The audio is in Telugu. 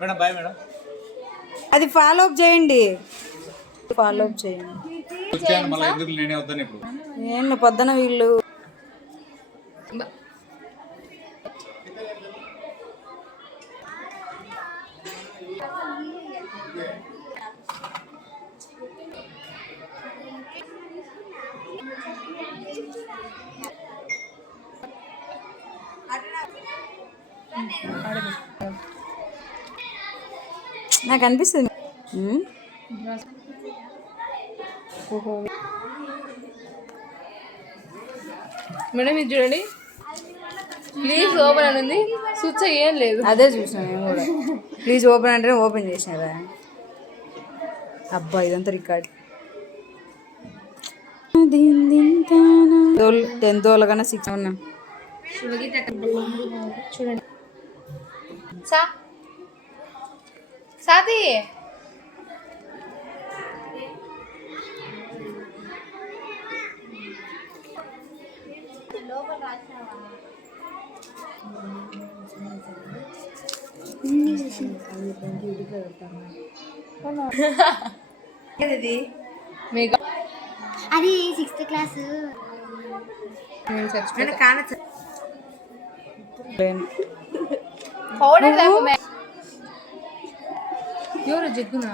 Madam bye madam. అది ఫాలో అప్ చేయండి, ఫాలో అప్ చేయండి. నేను పొద్దున వీళ్ళు నాకు అనిపిస్తుంది. మేడం ఇది చూడండి, ప్లీజ్ ఓపెన్ అని ఉంది, స్విచ్ ఏం లేదు. అదే చూసాను నేను కూడా, ప్లీజ్ ఓపెన్ అంటేనే ఓపెన్ చేసినారా. అబ్బా ఇదంతా రికార్డ్. 10th వాళ్ళకన్నా 6 ఉన్నా. చూడండి సాది అది 6th క్లాస్. ఎవరు జగ్గునా